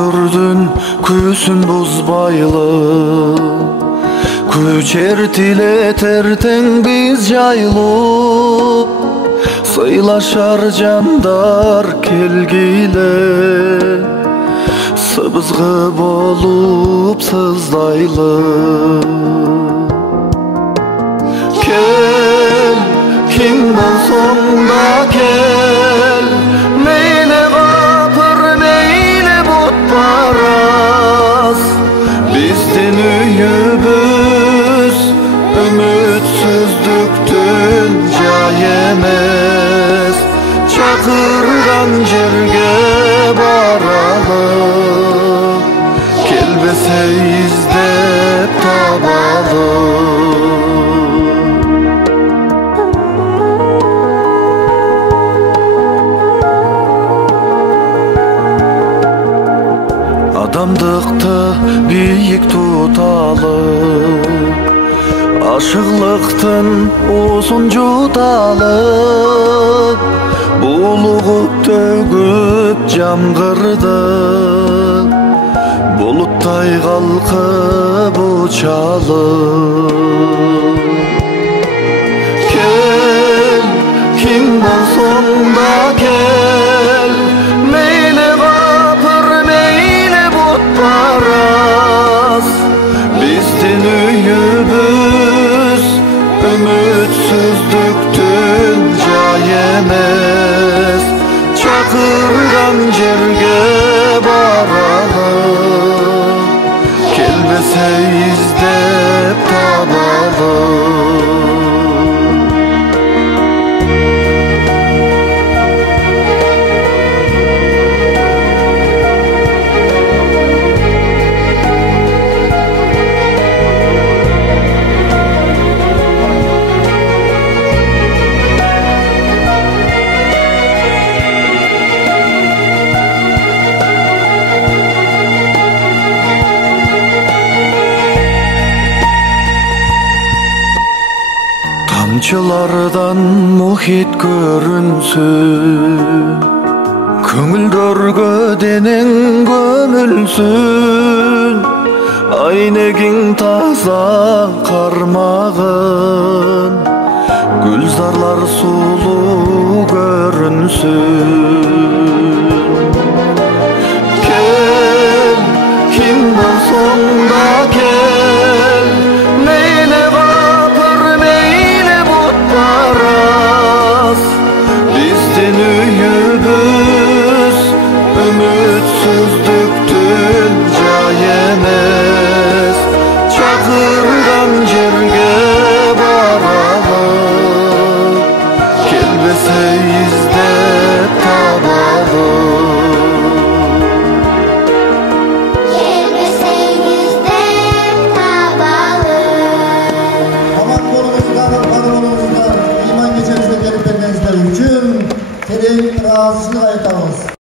Күндөрдүн күсүн бузбайлы, көчер тилетер тең биз жайлуу. Сыйлашар жандар келгиле, сыбызгы болуп сыздайлы. Кел, ким болсоң да кел, мейлі капыр, мейлі бут барас. Биздин үйүбүз үмүтсүздүктүн жай эмес, чакырган жерге баралы. Келбесе издеп табалы. Адамдыкты бийик туталы, ашыклыктын узун жуталы. Булугуп төгүп жамгырды, булуттай калкып учалы. Кел, ким болсоң да кел, мейлі капыр, мейлі бут барас. Биздин үйүбүз үмүтсүздүктүн жай эмес, чакырган жерге баралы. Келбесе издеп табалы. Тамчылардан мухит көрүнсүн, көңүлдөргө денең көмүлсүн. Айнегиң таза кармагын, гүлзарлар сулуу көрүнсүн. Кел, ким болсоң да